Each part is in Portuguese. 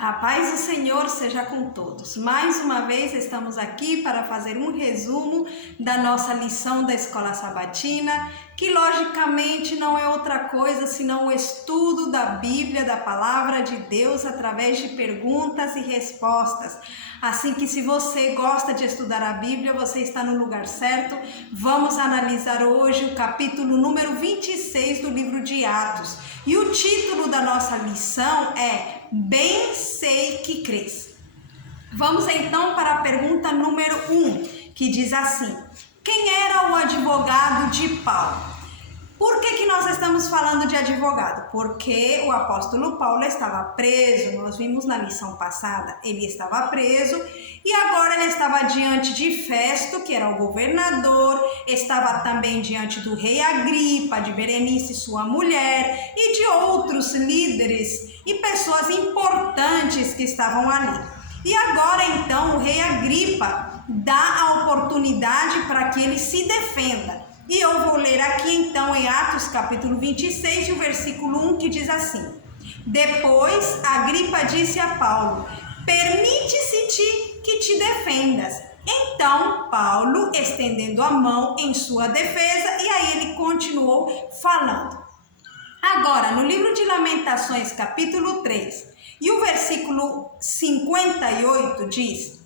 A paz do Senhor seja com todos. Mais uma vez estamos aqui para fazer um resumo da nossa lição da Escola Sabatina, que logicamente não é outra coisa senão o estudo da Bíblia, da Palavra de Deus, através de perguntas e respostas. Assim que se você gosta de estudar a Bíblia, você está no lugar certo. Vamos analisar hoje o capítulo número 26 do livro de Atos. E o título da nossa lição é Bem sei que crês. Vamos então para a pergunta número 1, que diz assim: quem era o advogado de Paulo? Por que nós estamos falando de advogado? Porque o apóstolo Paulo estava preso, nós vimos na lição passada, ele estava preso e agora ele estava diante de Festo, que era o governador, estava também diante do rei Agripa, de Berenice, sua mulher, e de outros líderes e pessoas importantes que estavam ali. E agora então o rei Agripa dá a oportunidade para que ele se defenda. E eu vou ler aqui então em Atos capítulo 26, o versículo 1, que diz assim: Depois Agripa disse a Paulo: permite-se-te que te defendas. Então Paulo, estendendo a mão em sua defesa, e aí ele continuou falando. Agora, no livro de Lamentações capítulo 3, e o versículo 58 diz: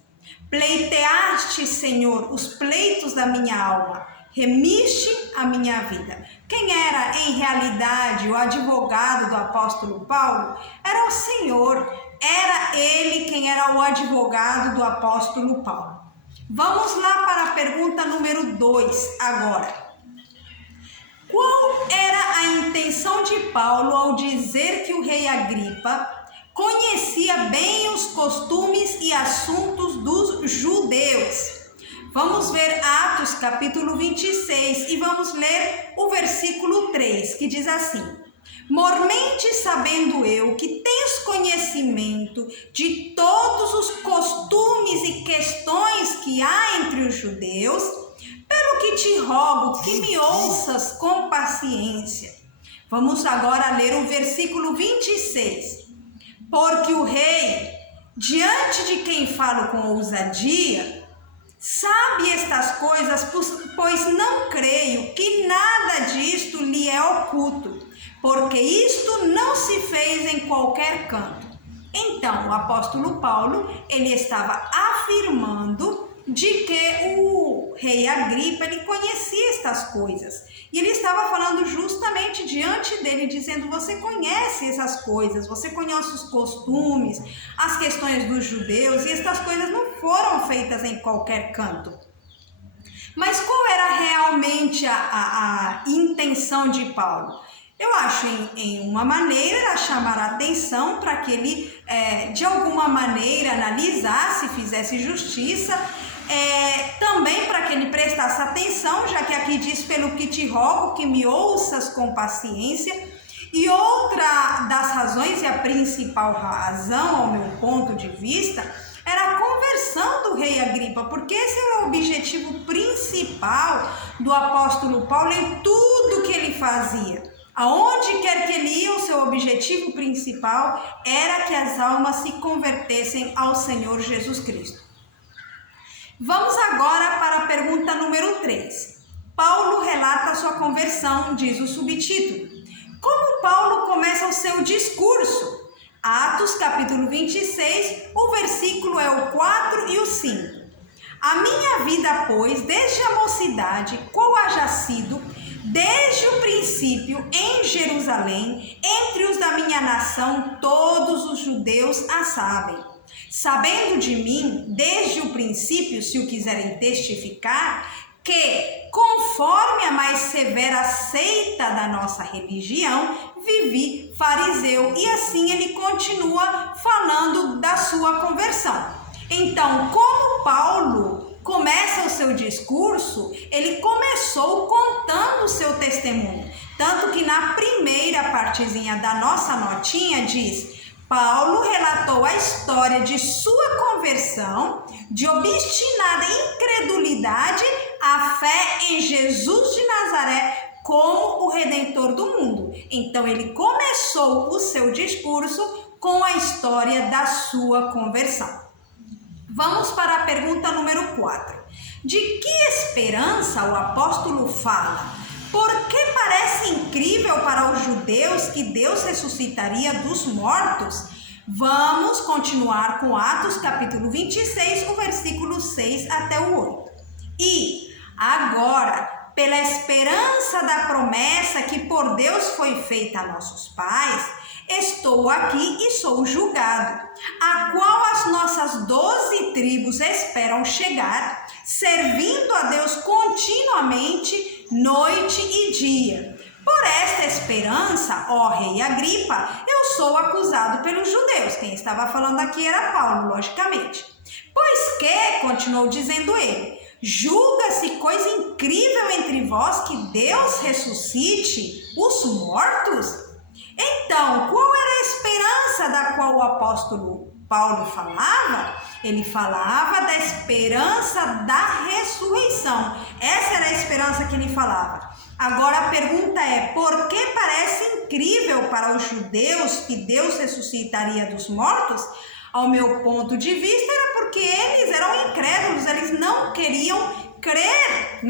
Pleiteaste, Senhor, os pleitos da minha alma, remiste a minha vida. Quem era em realidade o advogado do apóstolo Paulo? Era o Senhor, era ele quem era o advogado do apóstolo Paulo. Vamos lá para a pergunta número 2 agora. Qual era a intenção de Paulo ao dizer que o rei Agripa conhecia bem os costumes e assuntos dos judeus? Vamos ver Atos capítulo 26 e vamos ler o versículo 3, que diz assim: Mormente sabendo eu que tens conhecimento de todos os costumes e questões que há entre os judeus, pelo que te rogo que me ouças com paciência. Vamos agora ler o versículo 26. Porque o rei, diante de quem falo com ousadia, sabe estas coisas, pois não creio que nada disto lhe é oculto, porque isto não se fez em qualquer canto. Então, o apóstolo Paulo, ele estava afirmando de que o rei Agripa, ele conhecia estas coisas. E ele estava falando justamente diante dele, dizendo: você conhece essas coisas, você conhece os costumes, as questões dos judeus, e estas coisas não foram feitas em qualquer canto. Mas qual era realmente a intenção de Paulo? Eu acho em uma maneira era chamar a atenção para que ele de alguma maneira analisasse, fizesse justiça, também para que ele prestasse atenção, já que aqui diz: pelo que te rogo que me ouças com paciência. E outra das razões, e a principal razão ao meu ponto de vista, era a conversão do rei Agripa, porque esse era o objetivo principal do apóstolo Paulo em tudo que ele fazia. Aonde quer que ele ia, o seu objetivo principal era que as almas se convertessem ao Senhor Jesus Cristo. Vamos agora para a pergunta número 3. Paulo relata sua conversão, diz o subtítulo. Como Paulo começa o seu discurso? Atos capítulo 26, o versículo é o 4 e o 5. A minha vida, pois, desde a mocidade, qual haja sido, desde o princípio em Jerusalém, entre os da minha nação, todos os judeus a sabem. Sabendo de mim, desde o princípio, se o quiserem testificar, que, conforme a mais severa seita da nossa religião, vivi fariseu. E assim ele continua falando da sua conversão. Então, como Paulo começa o seu discurso, ele começou contando o seu testemunho. Tanto que na primeira partezinha da nossa notinha diz: Paulo relatou a história de sua conversão, de obstinada incredulidade à fé em Jesus de Nazaré como o Redentor do mundo. Então ele começou o seu discurso com a história da sua conversão. Vamos para a pergunta número 4. De que esperança o apóstolo fala? Por que parece incrível para os judeus que Deus ressuscitaria dos mortos? Vamos continuar com Atos capítulo 26, o versículo 6 até o 8. E agora, pela esperança da promessa que por Deus foi feita a nossos pais, estou aqui e sou julgado, a qual as nossas 12 tribos esperam chegar, servindo a Deus continuamente, noite e dia. Por esta esperança, ó rei Agripa, eu sou acusado pelos judeus. Quem estava falando aqui era Paulo, logicamente. Pois que, continuou dizendo ele, julga-se coisa incrível entre vós que Deus ressuscite os mortos? Então, qual era a esperança da qual o apóstolo Paulo falava? Ele falava da esperança da ressurreição. Essa era a esperança que ele falava. Agora a pergunta é, por que parece incrível para os judeus que Deus ressuscitaria dos mortos? Ao meu ponto de vista, era porque eles eram incrédulos, eles não queriam crer,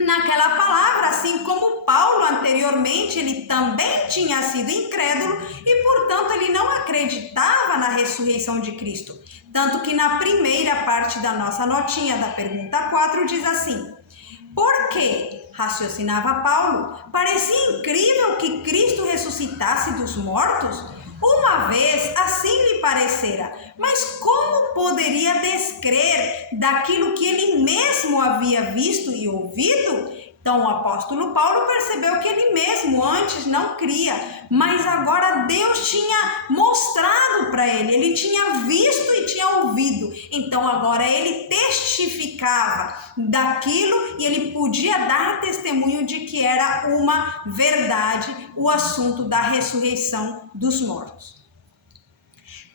naquela palavra, assim como Paulo anteriormente, ele também tinha sido incrédulo e, portanto, ele não acreditava na ressurreição de Cristo. Tanto que na primeira parte da nossa notinha da pergunta 4 diz assim: por quê? Raciocinava Paulo, parecia incrível que Cristo ressuscitasse dos mortos? Uma vez assim lhe parecera, mas como poderia descrer daquilo que ele mesmo havia visto e ouvido? Então o apóstolo Paulo percebeu que ele mesmo antes não cria, mas agora Deus tinha mostrado para ele tinha visto e tinha ouvido. Então agora ele testificava daquilo e ele podia dar testemunho de que era uma verdade o assunto da ressurreição dos mortos.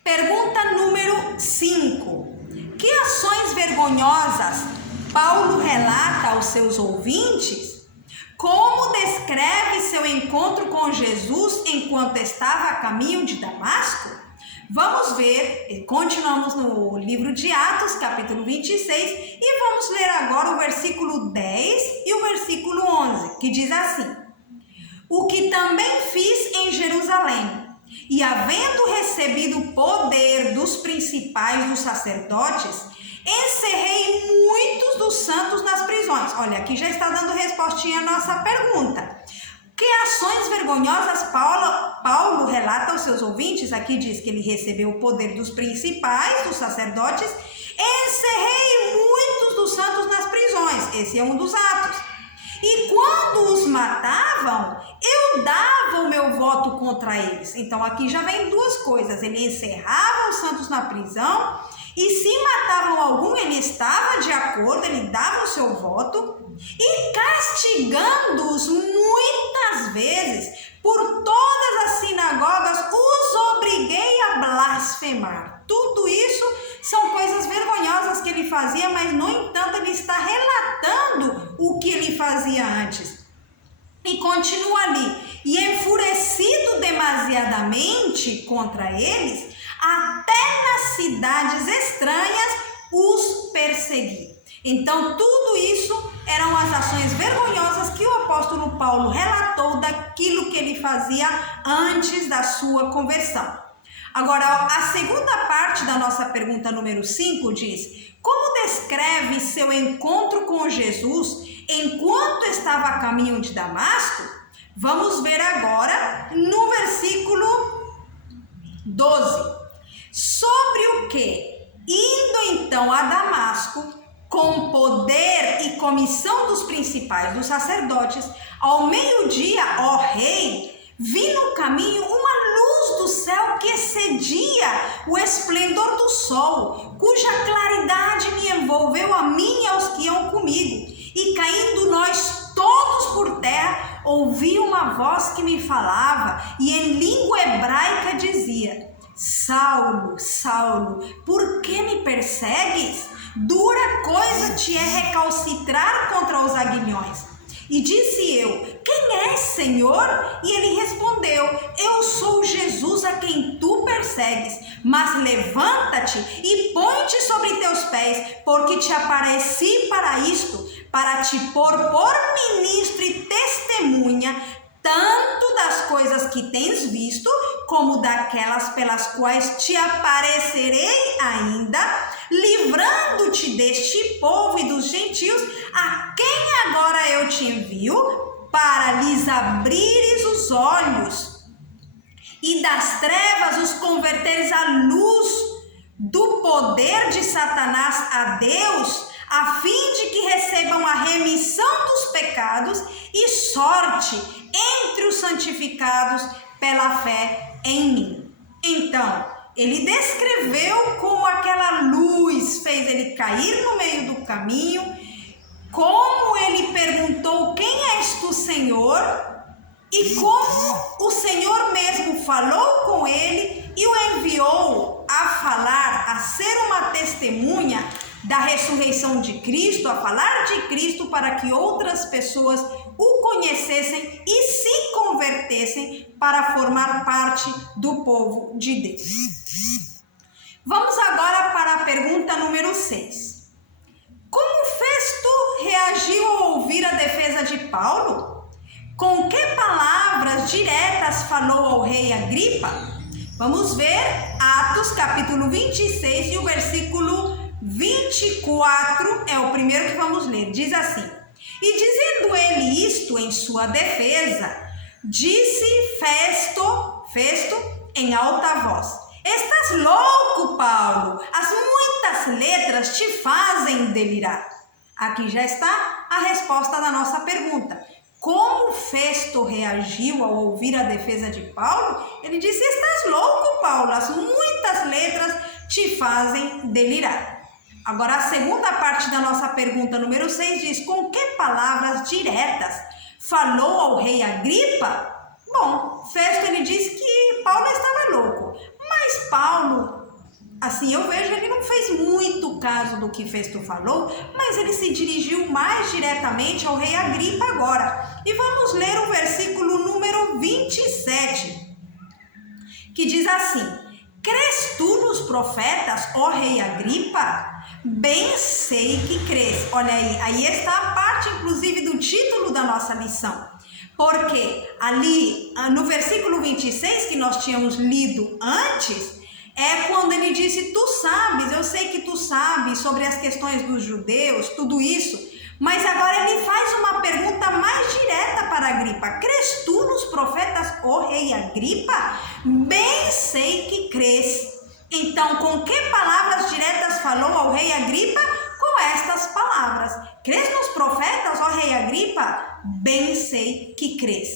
Pergunta número 5. Que ações vergonhosas Paulo relata aos seus ouvintes? Como descreve seu encontro com Jesus enquanto estava a caminho de Damasco? Vamos ver, continuamos no livro de Atos, capítulo 26, e vamos ler agora o versículo 10 e o versículo 11, que diz assim: o que também fiz em Jerusalém, e havendo recebido o poder dos principais dos sacerdotes, encerrei muitos dos santos nas prisões. Olha, aqui já está dando respostinha à nossa pergunta. Que ações vergonhosas Paulo relata aos seus ouvintes? Aqui diz que ele recebeu o poder dos principais, dos sacerdotes. Encerrei muitos dos santos nas prisões. Esse é um dos atos. E quando os matavam, eu dava o meu voto contra eles. Então aqui já vem duas coisas. Ele encerrava os santos na prisão e se matavam algum, ele estava de acordo, ele dava o seu voto e castigando-os muitas vezes por todas as sinagogas, os obriguei a blasfemar. Tudo isso são coisas vergonhosas que ele fazia, mas no entanto ele está relatando o que ele fazia antes. E continua ali, e enfurecido demasiadamente contra eles, até nas cidades estranhas os persegui. Então tudo isso eram as ações vergonhosas que o apóstolo Paulo relatou daquilo que ele fazia antes da sua conversão. Agora, a segunda parte da nossa pergunta número 5 diz: como descreve seu encontro com Jesus enquanto estava a caminho de Damasco? Vamos ver agora no versículo 12. Sobre o que, indo então a Damasco, com poder e comissão dos principais dos sacerdotes, ao meio-dia, ó rei, vi no caminho uma luz do céu que excedia o esplendor do sol, cuja claridade me envolveu a mim e aos que iam comigo. E caindo nós todos por terra, ouvi uma voz que me falava e em língua hebraica dizia: Saulo, Saulo, por que me persegues? Dura coisa te é recalcitrar contra os aguilhões. E disse eu: quem és, Senhor? E ele respondeu: eu sou Jesus a quem tu persegues. Mas levanta-te e põe-te sobre teus pés, porque te apareci para isto, para te pôr por ministro e testemunha, tanto das coisas que tens visto, como daquelas pelas quais te aparecerei ainda, livrando-te deste povo e dos gentios, a quem agora eu te envio, para lhes abrires os olhos, e das trevas os converteres à luz, do poder de Satanás a Deus, a fim de que recebam a remissão dos pecados e sorte entre os santificados pela fé em mim. Então, ele descreveu como aquela luz fez ele cair no meio do caminho, como ele perguntou: quem és tu, Senhor? E como o Senhor mesmo falou com ele e o enviou a falar, a ser uma testemunha da ressurreição de Cristo, a falar de Cristo para que outras pessoas o conhecessem e se convertessem para formar parte do povo de Deus. Vamos agora para a pergunta número 6. Como Festo reagiu ao ouvir a defesa de Paulo? Com que palavras diretas falou ao rei Agripa? Vamos ver Atos capítulo 26 e o versículo 24 é o primeiro que vamos ler. Diz assim: e dizendo ele isto em sua defesa, disse Festo em alta voz: estás louco, Paulo? As muitas letras te fazem delirar. Aqui já está a resposta da nossa pergunta. Como Festo reagiu ao ouvir a defesa de Paulo? Ele disse: estás louco, Paulo? As muitas letras te fazem delirar. Agora, a segunda parte da nossa pergunta número 6 diz: com que palavras diretas falou ao rei Agripa? Bom, Festo ele disse que Paulo estava louco, mas Paulo, assim eu vejo, ele não fez muito caso do que Festo falou, mas ele se dirigiu mais diretamente ao rei Agripa agora. E vamos ler o versículo número 27, que diz assim: crês tu nos profetas, ó rei Agripa? Bem sei que crês. Olha aí está a parte inclusive do título da nossa lição. Porque ali no versículo 26 que nós tínhamos lido antes, é quando ele disse: tu sabes, eu sei que tu sabes sobre as questões dos judeus, tudo isso. Mas agora ele faz uma pergunta mais direta para Agripa: crês tu nos profetas, ó rei Agripa? Bem sei que crês. Então, com que palavras diretas falou ao rei Agripa? Com estas palavras: crês nos profetas, ó rei Agripa? Bem sei que crês.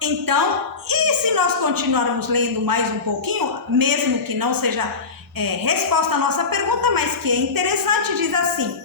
Então, e se nós continuarmos lendo mais um pouquinho, mesmo que não seja resposta à nossa pergunta, mas que é interessante, diz assim: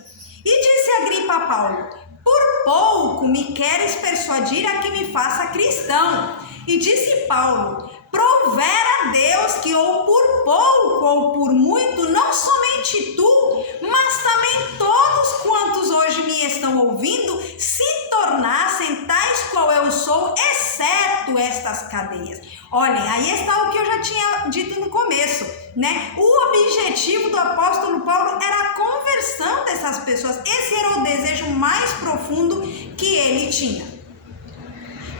e disse Agripa a Paulo: por pouco me queres persuadir a que me faça cristão. E disse Paulo: provera a Deus que ou por pouco ou por muito, não somente tu, mas também todos quantos hoje me estão ouvindo, se tornassem tais qual eu sou, exceto estas cadeias. Olhem, aí está o que eu já tinha dito no começo, né? O objetivo do apóstolo Paulo era a conversão dessas pessoas. Esse era o desejo mais profundo que ele tinha.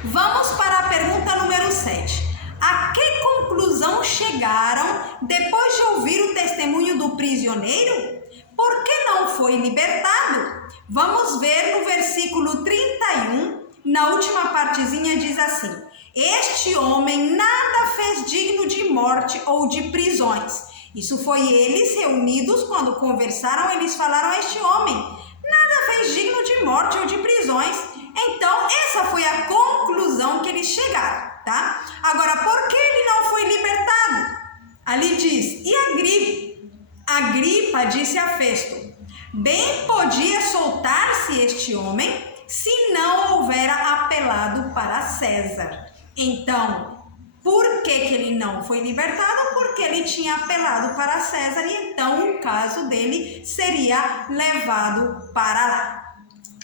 Vamos para a pergunta número 7. A que conclusão chegaram depois de ouvir o testemunho do prisioneiro? Por que não foi libertado? Vamos ver no versículo 31, na última partezinha diz assim: este homem nada fez digno de morte ou de prisões. Isso foi eles reunidos quando conversaram, eles falaram a este homem: nada fez digno de morte ou de prisões. Então, essa foi a conclusão que eles chegaram, tá? Agora, por que ele não foi libertado? Ali diz: e Agripa disse a Festo: bem podia soltar-se este homem se não houvera apelado para César. Então, por que ele não foi libertado? Porque ele tinha apelado para César e então o caso dele seria levado para lá.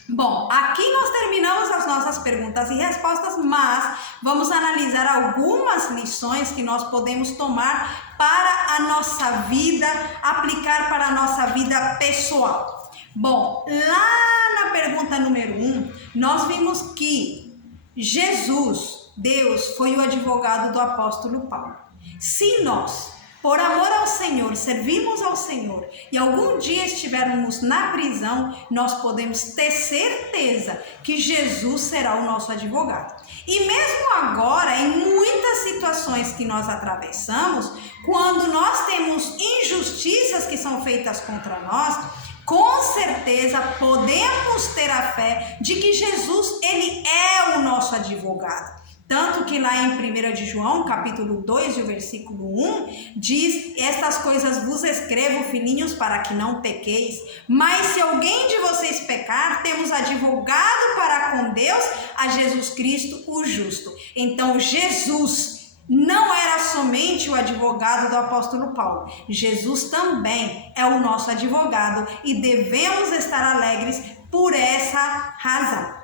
Bom, aqui nós terminamos as nossas perguntas e respostas, mas vamos analisar algumas lições que nós podemos tomar para a nossa vida, aplicar para a nossa vida pessoal. Bom, lá na pergunta número 1, nós vimos que Jesus, Deus, foi o advogado do apóstolo Paulo. Se nós, por amor ao Senhor, servimos ao Senhor e algum dia estivermos na prisão, nós podemos ter certeza que Jesus será o nosso advogado. E mesmo agora, em muitas situações que nós atravessamos, quando nós temos injustiças que são feitas contra nós, com certeza podemos ter a fé de que Jesus, ele é o nosso advogado. Tanto que lá em 1 de João, capítulo 2, e o versículo 1, diz: estas coisas vos escrevo, filhinhos, para que não pequeis. Mas se alguém de vocês pecar, temos advogado para com Deus, a Jesus Cristo, o justo. Então, Jesus não era somente o advogado do apóstolo Paulo. Jesus também é o nosso advogado e devemos estar alegres por essa razão.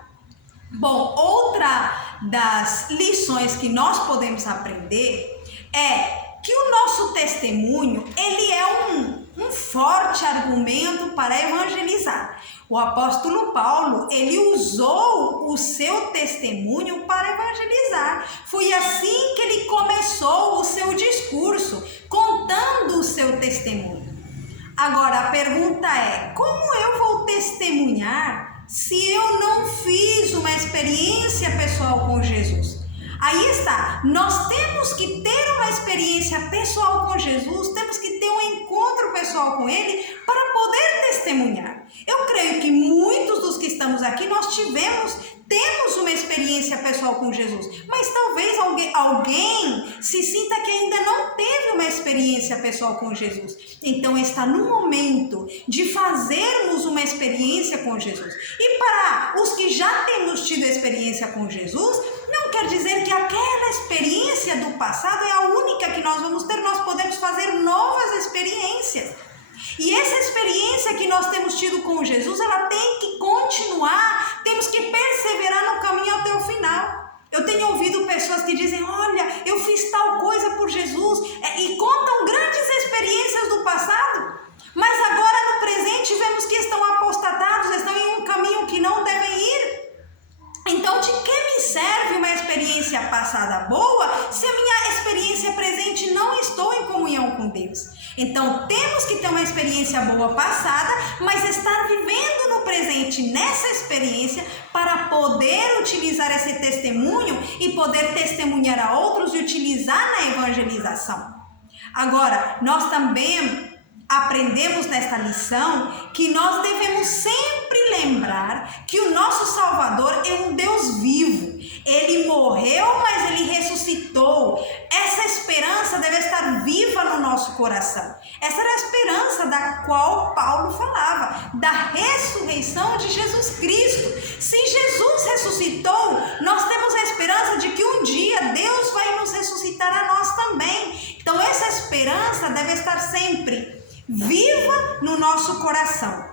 Bom, outra das lições que nós podemos aprender é que o nosso testemunho, ele é um forte argumento para evangelizar. O apóstolo Paulo, ele usou o seu testemunho para evangelizar. Foi assim que ele começou o seu discurso, contando o seu testemunho. Agora, a pergunta é: como eu vou testemunhar se eu não fiz uma experiência pessoal com Jesus? Aí está, nós temos que ter uma experiência pessoal com Jesus, temos que ter um encontro pessoal com Ele para poder testemunhar. Eu creio que muitos dos que estamos aqui, nós temos uma experiência pessoal com Jesus, mas talvez alguém se sinta que ainda não teve uma experiência pessoal com Jesus. Então está no momento de fazermos uma experiência com Jesus. E para os que já temos tido experiência com Jesus, não quer dizer que aquela experiência do passado é a única que nós vamos ter. Nós podemos fazer novas experiências. E essa experiência que nós temos tido com Jesus, ela tem que continuar, temos que perseverar no caminho até o final. Eu tenho ouvido pessoas que dizem: olha, eu fiz tal coisa por Jesus, e contam grandes experiências do passado, mas agora no presente vemos que estão apostatados, estão em um caminho que não devem ir. Então, de que me serve uma experiência passada boa se a minha experiência presente não estou em comunhão com Deus? Então, temos que ter uma experiência boa passada, mas estar vivendo no presente nessa experiência para poder utilizar esse testemunho e poder testemunhar a outros e utilizar na evangelização. Agora, nós também aprendemos nesta lição que nós devemos sempre lembrar que o nosso Salvador é um Deus vivo. Ele morreu, mas ele ressuscitou. Essa esperança deve estar viva no nosso coração. Essa era a esperança da qual Paulo falava, da ressurreição de Jesus Cristo. Se Jesus ressuscitou, nós temos a esperança de que um dia Deus vai nos ressuscitar a nós também. Então essa esperança deve estar sempre viva no nosso coração.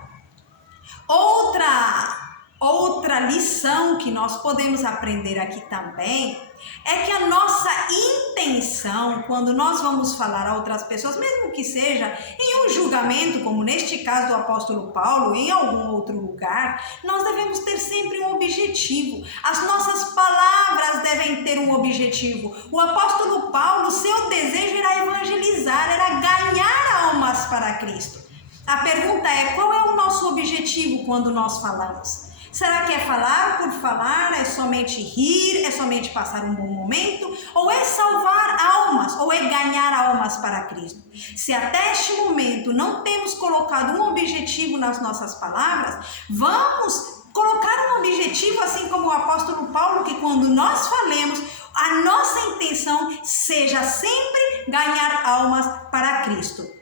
Outra lição que nós podemos aprender aqui também é que a nossa intenção, quando nós vamos falar a outras pessoas, mesmo que seja em um julgamento, como neste caso do apóstolo Paulo, em algum outro lugar, nós devemos ter sempre um objetivo. As nossas palavras devem ter um objetivo. O apóstolo Paulo, seu desejo era evangelizar, era ganhar almas para Cristo. A pergunta é: qual é o nosso objetivo quando nós falamos? Será que é falar por falar, é somente rir, é somente passar um bom momento? Ou é salvar almas, ou é ganhar almas para Cristo? Se até este momento não temos colocado um objetivo nas nossas palavras, vamos colocar um objetivo, assim como o apóstolo Paulo, que quando nós falemos, a nossa intenção seja sempre ganhar almas para Cristo.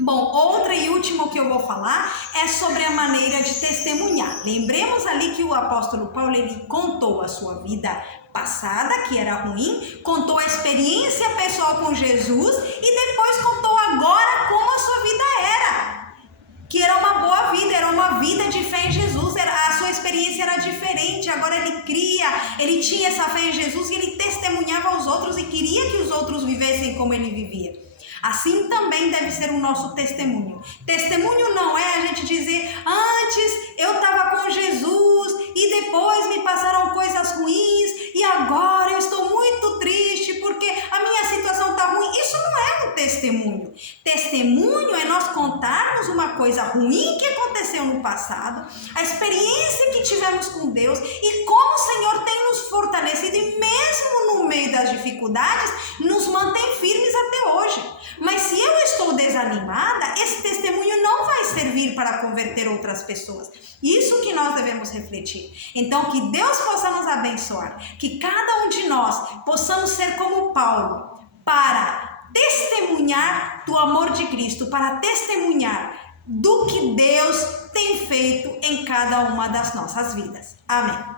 Bom, outra e última que eu vou falar é sobre a maneira de testemunhar. Lembremos ali que o apóstolo Paulo, ele contou a sua vida passada, que era ruim, contou a experiência pessoal com Jesus e depois contou agora como a sua vida era. Que era uma boa vida, era uma vida de fé em Jesus, a sua experiência ele tinha essa fé em Jesus e ele testemunhava aos outros e queria que os outros vivessem como ele vivia. Assim também deve ser o nosso testemunho. Testemunho não é a gente dizer, antes eu estava com Jesus e depois me passaram coisas ruins e agora eu estou muito triste porque a minha situação está ruim. Isso não é um testemunho. Testemunho é nós contarmos uma coisa ruim que aconteceu no passado, a experiência que tivemos com Deus e como o Senhor tem nos fortalecido e mesmo no meio das dificuldades nos mantém firmes até hoje. Mas se eu estou desanimada, esse testemunho não vai servir para converter outras pessoas. Isso que nós devemos refletir. Então, que Deus possa nos abençoar, que cada um de nós possamos ser como Paulo, para testemunhar do amor de Cristo, para testemunhar do que Deus tem feito em cada uma das nossas vidas. Amém.